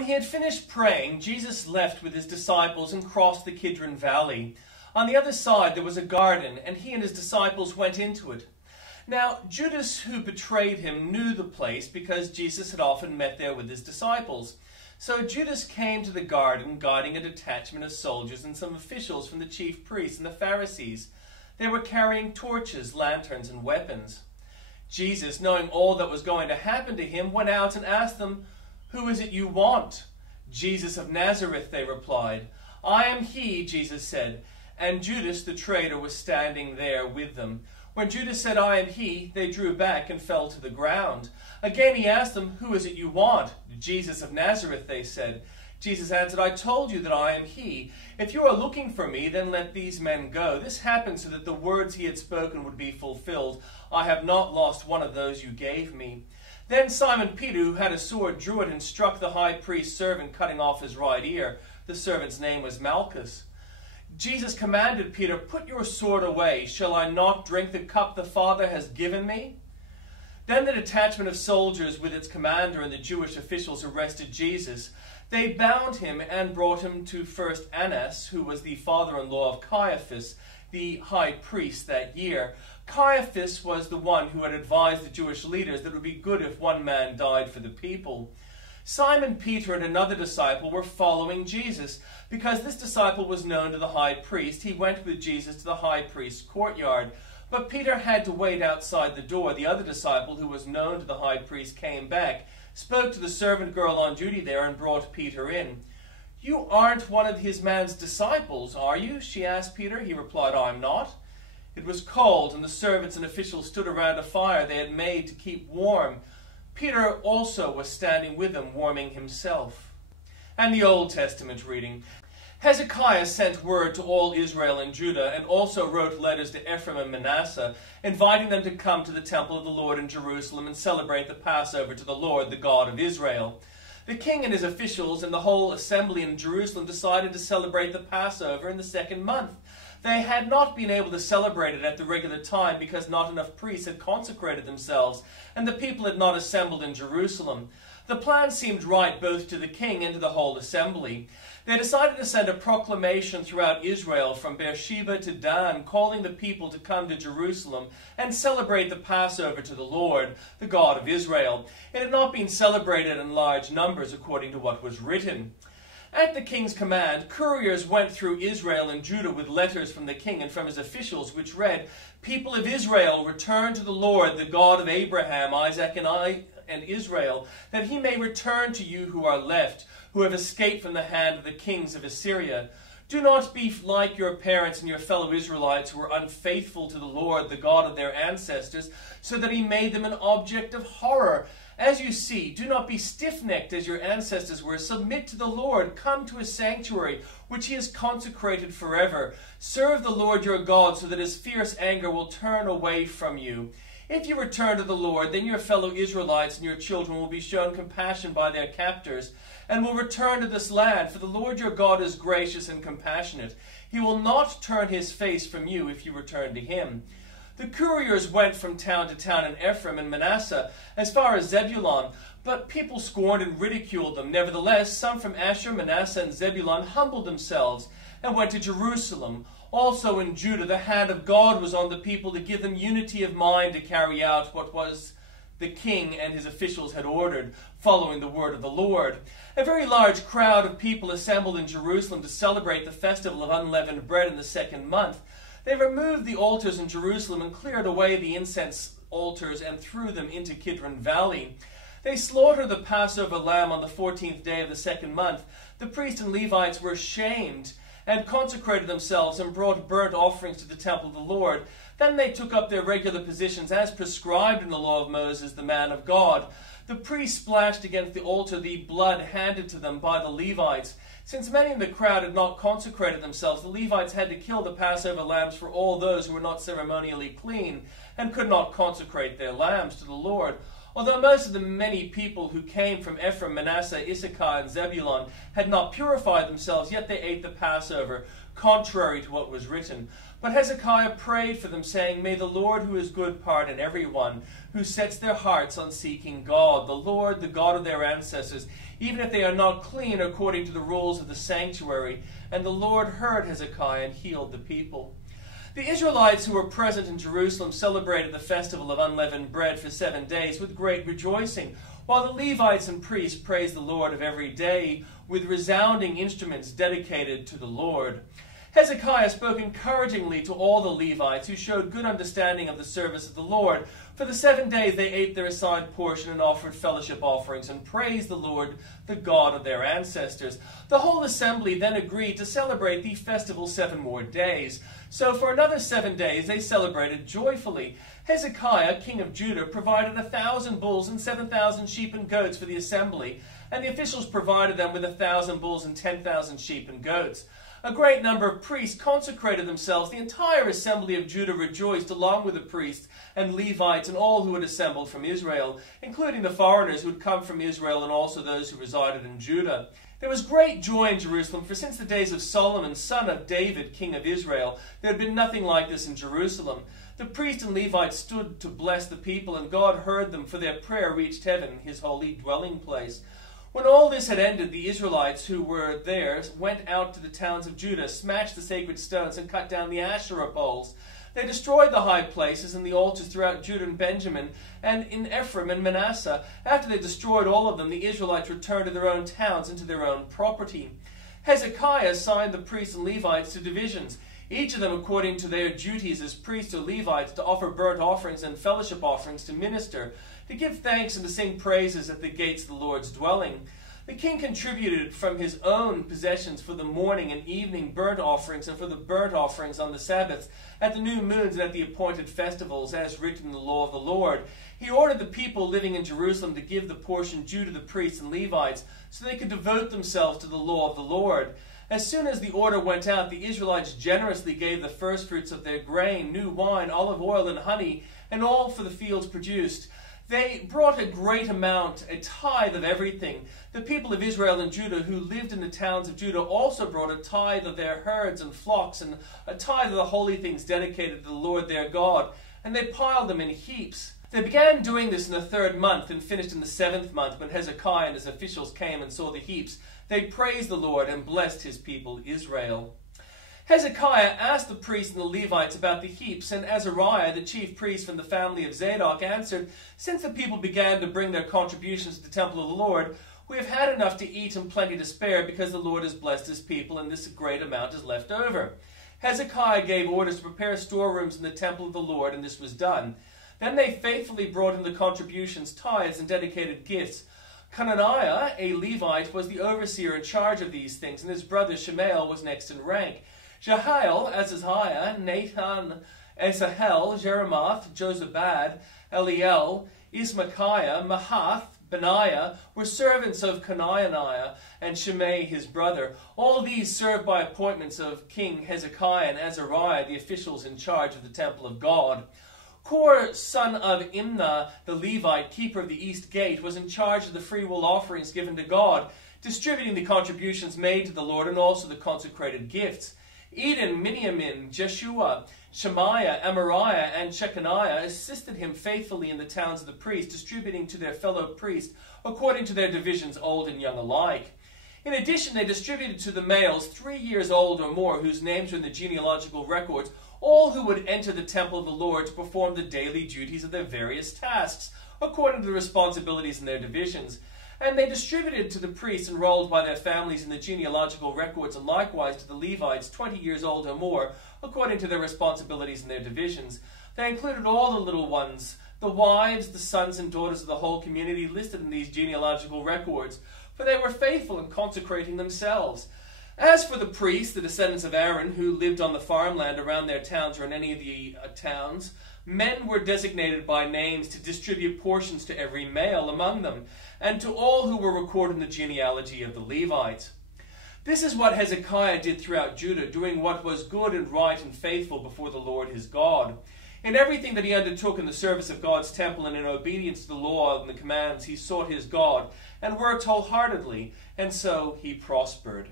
When he had finished praying, Jesus left with his disciples and crossed the Kidron Valley. On the other side there was a garden, and he and his disciples went into it. Now Judas, who betrayed him, knew the place because Jesus had often met there with his disciples. So Judas came to the garden, guiding a detachment of soldiers and some officials from the chief priests and the Pharisees. They were carrying torches, lanterns, and weapons. Jesus, knowing all that was going to happen to him, went out and asked them, "Who is it you want?" "Jesus of Nazareth," they replied. "I am he," Jesus said. And Judas the traitor was standing there with them. When Judas said, "I am he," they drew back and fell to the ground. Again he asked them, "Who is it you want?" "Jesus of Nazareth," they said. Jesus answered, "I told you that I am he. If you are looking for me, then let these men go." This happened so that the words he had spoken would be fulfilled. "I have not lost one of those you gave me." Then Simon Peter, who had a sword, drew it and struck the high priest's servant, cutting off his right ear. The servant's name was Malchus. Jesus commanded Peter, "Put your sword away. Shall I not drink the cup the Father has given me?" Then the detachment of soldiers with its commander and the Jewish officials arrested Jesus. They bound him and brought him to first Annas, who was the father-in-law of Caiaphas, the high priest that year. Caiaphas was the one who had advised the Jewish leaders that it would be good if one man died for the people. Simon Peter and another disciple were following Jesus. Because this disciple was known to the high priest, he went with Jesus to the high priest's courtyard. But Peter had to wait outside the door. The other disciple, who was known to the high priest, came back, spoke to the servant girl on duty there, and brought Peter in. "You aren't one of his man's disciples, are you?" she asked Peter. He replied, "I'm not." It was cold, and the servants and officials stood around a fire they had made to keep warm. Peter also was standing with them, warming himself. And the Old Testament reading. Hezekiah sent word to all Israel and Judah, and also wrote letters to Ephraim and Manasseh, inviting them to come to the temple of the Lord in Jerusalem and celebrate the Passover to the Lord, the God of Israel. The king and his officials and the whole assembly in Jerusalem decided to celebrate the Passover in the second month. They had not been able to celebrate it at the regular time because not enough priests had consecrated themselves, and the people had not assembled in Jerusalem. The plan seemed right both to the king and to the whole assembly. They decided to send a proclamation throughout Israel from Beersheba to Dan, calling the people to come to Jerusalem and celebrate the Passover to the Lord, the God of Israel. It had not been celebrated in large numbers according to what was written. At the king's command, couriers went through Israel and Judah with letters from the king and from his officials, which read, "People of Israel, return to the Lord, the God of Abraham, Isaac, and Israel, that he may return to you who are left, who have escaped from the hand of the kings of Assyria. Do not be like your parents and your fellow Israelites who were unfaithful to the Lord, the God of their ancestors, so that he made them an object of horror. As you see, do not be stiff-necked as your ancestors were. Submit to the Lord. Come to his sanctuary, which he has consecrated forever. Serve the Lord your God, so that his fierce anger will turn away from you. If you return to the Lord, then your fellow Israelites and your children will be shown compassion by their captors, and will return to this land, for the Lord your God is gracious and compassionate. He will not turn his face from you if you return to him." The couriers went from town to town in Ephraim and Manasseh, as far as Zebulun, but people scorned and ridiculed them. Nevertheless, some from Asher, Manasseh, and Zebulun humbled themselves and went to Jerusalem. Also in Judah, the hand of God was on the people to give them unity of mind to carry out what was the king and his officials had ordered, following the word of the Lord. A very large crowd of people assembled in Jerusalem to celebrate the festival of unleavened bread in the second month. They removed the altars in Jerusalem and cleared away the incense altars and threw them into Kidron Valley. They slaughtered the Passover lamb on the 14th day of the second month. The priests and Levites were ashamed and consecrated themselves and brought burnt offerings to the temple of the Lord. Then they took up their regular positions as prescribed in the law of Moses, the man of God. The priests splashed against the altar the blood handed to them by the Levites. Since many in the crowd had not consecrated themselves, the Levites had to kill the Passover lambs for all those who were not ceremonially clean and could not consecrate their lambs to the Lord. Although most of the many people who came from Ephraim, Manasseh, Issachar, and Zebulun had not purified themselves, yet they ate the Passover, contrary to what was written. But Hezekiah prayed for them, saying, May the Lord who is good pardon everyone who sets their hearts on seeking God, the Lord, the God of their ancestors, even if they are not clean according to the rules of the sanctuary. And the Lord heard Hezekiah and healed the people. The Israelites who were present in Jerusalem celebrated the festival of unleavened bread for 7 days with great rejoicing, while the Levites and priests praised the Lord of every day with resounding instruments dedicated to the Lord. Hezekiah spoke encouragingly to all the Levites, who showed good understanding of the service of the Lord. For the 7 days they ate their assigned portion and offered fellowship offerings and praised the Lord, the God of their ancestors. The whole assembly then agreed to celebrate the festival 7 more days. So for another 7 days they celebrated joyfully. Hezekiah, king of Judah, provided 1,000 bulls and 7,000 sheep and goats for the assembly, and the officials provided them with 1,000 bulls and 10,000 sheep and goats. A great number of priests consecrated themselves. The entire assembly of Judah rejoiced along with the priests and Levites and all who had assembled from Israel, including the foreigners who had come from Israel and also those who resided in Judah. There was great joy in Jerusalem, for since the days of Solomon, son of David, king of Israel, there had been nothing like this in Jerusalem. The priests and Levites stood to bless the people, and God heard them, for their prayer reached heaven, his holy dwelling place. When all this had ended, the Israelites who were there went out to the towns of Judah, smashed the sacred stones, and cut down the Asherah poles. They destroyed the high places and the altars throughout Judah and Benjamin, and in Ephraim and Manasseh. After they destroyed all of them, the Israelites returned to their own towns and to their own property. Hezekiah assigned the priests and Levites to divisions, each of them according to their duties as priests or Levites, to offer burnt offerings and fellowship offerings, to minister, to give thanks and to sing praises at the gates of the Lord's dwelling. The king contributed from his own possessions for the morning and evening burnt offerings and for the burnt offerings on the Sabbaths, at the new moons and at the appointed festivals, as written in the law of the Lord. He ordered the people living in Jerusalem to give the portion due to the priests and Levites, so they could devote themselves to the law of the Lord. As soon as the order went out, the Israelites generously gave the firstfruits of their grain, new wine, olive oil, and honey, and all for the fields produced. They brought a great amount, a tithe of everything. The people of Israel and Judah who lived in the towns of Judah also brought a tithe of their herds and flocks, and a tithe of the holy things dedicated to the Lord their God, and they piled them in heaps. They began doing this in the 3rd month and finished in the 7th month, when Hezekiah and his officials came and saw the heaps. They praised the Lord and blessed his people Israel. Hezekiah asked the priests and the Levites about the heaps, and Azariah, the chief priest from the family of Zadok, answered, Since the people began to bring their contributions to the temple of the Lord, we have had enough to eat and plenty to spare, because the Lord has blessed his people, and this great amount is left over. Hezekiah gave orders to prepare storerooms in the temple of the Lord, and this was done. Then they faithfully brought in the contributions, tithes, and dedicated gifts. Conaniah, a Levite, was the overseer in charge of these things, and his brother Shemael was next in rank. Jehiel, Azaziah, Nathan, Asahel, Jeremoth, Jozabad, Eliel, Ismachiah, Mahath, Benaiah were servants of Conaniah and Shimei his brother. All these served by appointments of King Hezekiah and Azariah, the officials in charge of the temple of God. Kor, son of Imnah, the Levite, keeper of the east gate, was in charge of the freewill offerings given to God, distributing the contributions made to the Lord and also the consecrated gifts. Eden, Miniamin, Jeshua, Shemaiah, Amariah, and Shechaniah assisted him faithfully in the towns of the priests, distributing to their fellow priests according to their divisions, old and young alike. In addition, they distributed to the males 3 years old or more, whose names were in the genealogical records, all who would enter the temple of the Lord to perform the daily duties of their various tasks, according to the responsibilities in their divisions. And they distributed to the priests enrolled by their families in the genealogical records, and likewise to the Levites 20 years old or more, according to their responsibilities in their divisions. They included all the little ones, the wives, the sons and daughters of the whole community listed in these genealogical records, for they were faithful in consecrating themselves. As for the priests, the descendants of Aaron, who lived on the farmland around their towns or in any of the towns, men were designated by names to distribute portions to every male among them, and to all who were recorded in the genealogy of the Levites. This is what Hezekiah did throughout Judah, doing what was good and right and faithful before the Lord his God. In everything that he undertook in the service of God's temple and in obedience to the law and the commands, he sought his God and worked wholeheartedly, and so he prospered.